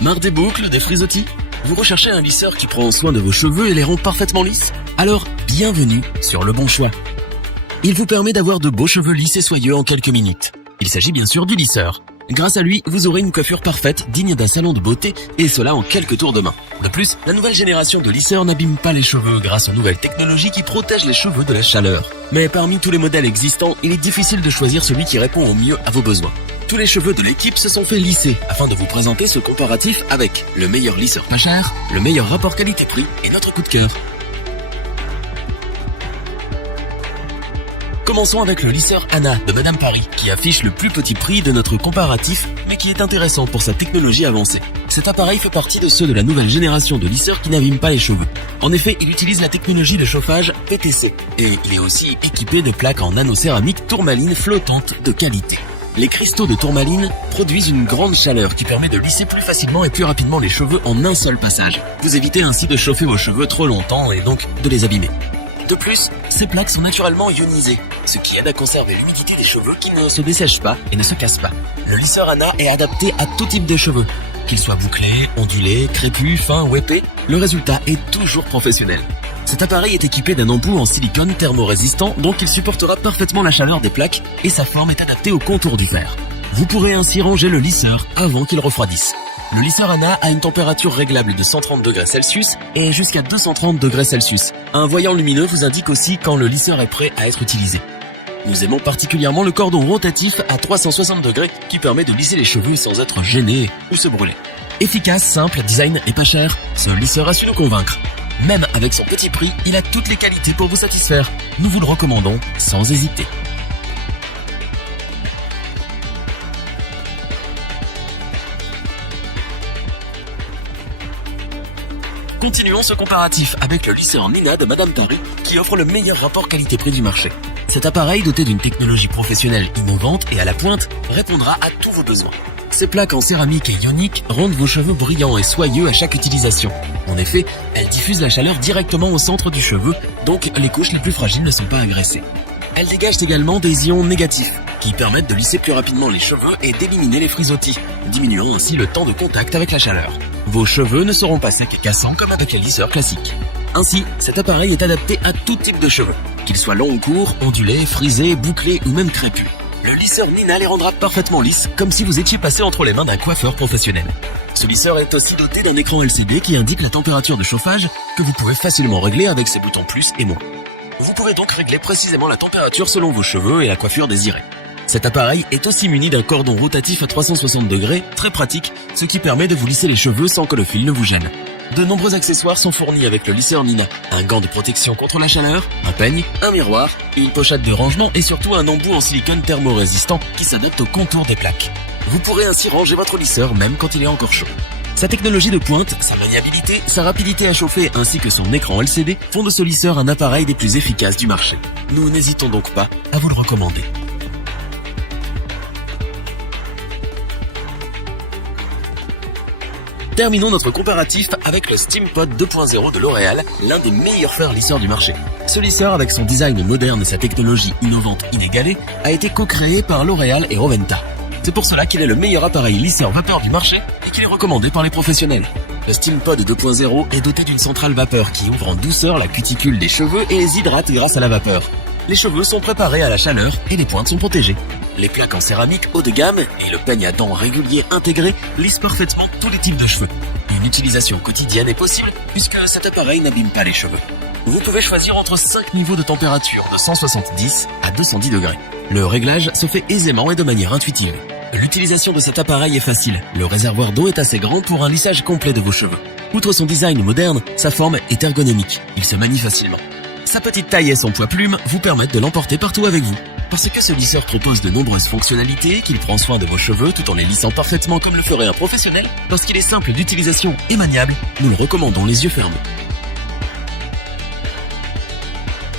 Marre des boucles, des frisottis? Vous recherchez un lisseur qui prend soin de vos cheveux et les rend parfaitement lisses? Alors, bienvenue sur Le Bon Choix. Il vous permet d'avoir de beaux cheveux lisses et soyeux en quelques minutes. Il s'agit bien sûr du lisseur. Grâce à lui, vous aurez une coiffure parfaite, digne d'un salon de beauté, et cela en quelques tours de main. De plus, la nouvelle génération de lisseurs n'abîme pas les cheveux grâce aux nouvelles technologies qui protègent les cheveux de la chaleur. Mais parmi tous les modèles existants, il est difficile de choisir celui qui répond au mieux à vos besoins. Tous les cheveux de l'équipe se sont fait lisser afin de vous présenter ce comparatif avec le meilleur lisseur pas cher, le meilleur rapport qualité-prix et notre coup de cœur. Commençons avec le lisseur Anna de Madame Paris, qui affiche le plus petit prix de notre comparatif, mais qui est intéressant pour sa technologie avancée. Cet appareil fait partie de ceux de la nouvelle génération de lisseurs qui n'abîment pas les cheveux. En effet, il utilise la technologie de chauffage PTC, et il est aussi équipé de plaques en nanocéramique tourmaline flottante de qualité. Les cristaux de tourmaline produisent une grande chaleur qui permet de lisser plus facilement et plus rapidement les cheveux en un seul passage. Vous évitez ainsi de chauffer vos cheveux trop longtemps et donc de les abîmer. De plus, ces plaques sont naturellement ionisées, ce qui aide à conserver l'humidité des cheveux qui ne se dessèchent pas et ne se cassent pas. Le lisseur Anna est adapté à tout type de cheveux, qu'ils soient bouclés, ondulés, crépus, fins ou épais, le résultat est toujours professionnel. Cet appareil est équipé d'un embout en silicone thermorésistant, donc il supportera parfaitement la chaleur des plaques et sa forme est adaptée au contour du fer. Vous pourrez ainsi ranger le lisseur avant qu'il refroidisse. Le lisseur Anna a une température réglable de 130 degrés Celsius et jusqu'à 230 degrés Celsius. Un voyant lumineux vous indique aussi quand le lisseur est prêt à être utilisé. Nous aimons particulièrement le cordon rotatif à 360 degrés qui permet de lisser les cheveux sans être gêné ou se brûler. Efficace, simple, design et pas cher, ce lisseur a su nous convaincre. Même avec son petit prix, il a toutes les qualités pour vous satisfaire. Nous vous le recommandons sans hésiter. Continuons ce comparatif avec le lisseur Nina de Madame Paris qui offre le meilleur rapport qualité-prix du marché. Cet appareil doté d'une technologie professionnelle innovante et à la pointe répondra à tous vos besoins. Ces plaques en céramique et ionique rendent vos cheveux brillants et soyeux à chaque utilisation. En effet, elles diffusent la chaleur directement au centre du cheveu, donc les couches les plus fragiles ne sont pas agressées. Elles dégagent également des ions négatifs qui permettent de lisser plus rapidement les cheveux et d'éliminer les frisottis, diminuant ainsi le temps de contact avec la chaleur. Vos cheveux ne seront pas secs et cassants comme avec les lisseurs classiques. Ainsi, cet appareil est adapté à tout type de cheveux, qu'ils soient longs ou courts, ondulés, frisés, bouclés ou même crépus. Le lisseur Nina les rendra parfaitement lisses, comme si vous étiez passé entre les mains d'un coiffeur professionnel. Ce lisseur est aussi doté d'un écran LCD qui indique la température de chauffage que vous pouvez facilement régler avec ses boutons plus et moins. Vous pourrez donc régler précisément la température selon vos cheveux et la coiffure désirée. Cet appareil est aussi muni d'un cordon rotatif à 360 degrés, très pratique, ce qui permet de vous lisser les cheveux sans que le fil ne vous gêne. De nombreux accessoires sont fournis avec le lisseur Nina. Un gant de protection contre la chaleur, un peigne, un miroir, une pochette de rangement et surtout un embout en silicone thermorésistant qui s'adapte au contour des plaques. Vous pourrez ainsi ranger votre lisseur même quand il est encore chaud. Sa technologie de pointe, sa maniabilité, sa rapidité à chauffer ainsi que son écran LCD font de ce lisseur un appareil des plus efficaces du marché. Nous n'hésitons donc pas à vous le recommander. Terminons notre comparatif avec le SteamPod 2.0 de L'Oréal, l'un des meilleurs fers lisseurs du marché. Ce lisseur, avec son design moderne et sa technologie innovante inégalée, a été co-créé par L'Oréal et Roventa. C'est pour cela qu'il est le meilleur appareil lisseur vapeur du marché et qu'il est recommandé par les professionnels. Le SteamPod 2.0 est doté d'une centrale vapeur qui ouvre en douceur la cuticule des cheveux et les hydrate grâce à la vapeur. Les cheveux sont préparés à la chaleur et les pointes sont protégées. Les plaques en céramique haut de gamme et le peigne à dents régulier intégré lissent parfaitement tous les types de cheveux. Une utilisation quotidienne est possible puisque cet appareil n'abîme pas les cheveux. Vous pouvez choisir entre 5 niveaux de température de 170 à 210 degrés. Le réglage se fait aisément et de manière intuitive. L'utilisation de cet appareil est facile. Le réservoir d'eau est assez grand pour un lissage complet de vos cheveux. Outre son design moderne, sa forme est ergonomique. Il se manie facilement. Sa petite taille et son poids plume vous permettent de l'emporter partout avec vous. Parce que ce lisseur propose de nombreuses fonctionnalités, qu'il prend soin de vos cheveux tout en les lissant parfaitement comme le ferait un professionnel, parce qu'il est simple d'utilisation et maniable, nous le recommandons les yeux fermés.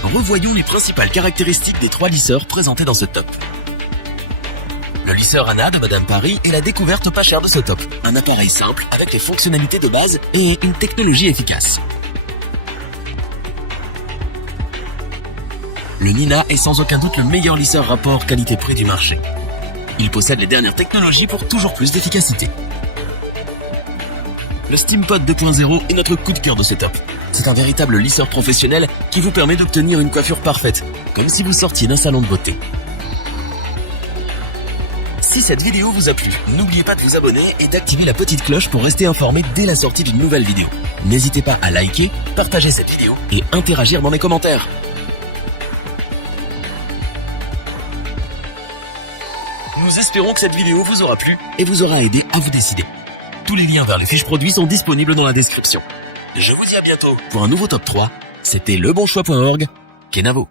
Revoyons les principales caractéristiques des 3 lisseurs présentés dans ce top. Le lisseur Anna de Madame Paris est la découverte pas chère de ce top. Un appareil simple avec les fonctionnalités de base et une technologie efficace. Le Nina est sans aucun doute le meilleur lisseur rapport qualité-prix du marché. Il possède les dernières technologies pour toujours plus d'efficacité. Le SteamPod 2.0 est notre coup de cœur de setup. C'est un véritable lisseur professionnel qui vous permet d'obtenir une coiffure parfaite, comme si vous sortiez d'un salon de beauté. Si cette vidéo vous a plu, n'oubliez pas de vous abonner et d'activer la petite cloche pour rester informé dès la sortie d'une nouvelle vidéo. N'hésitez pas à liker, partager cette vidéo et interagir dans les commentaires. Nous espérons que cette vidéo vous aura plu et vous aura aidé à vous décider. Tous les liens vers les fiches produits sont disponibles dans la description. Je vous dis à bientôt pour un nouveau top 3. C'était lebonchoix.org, Kenavo.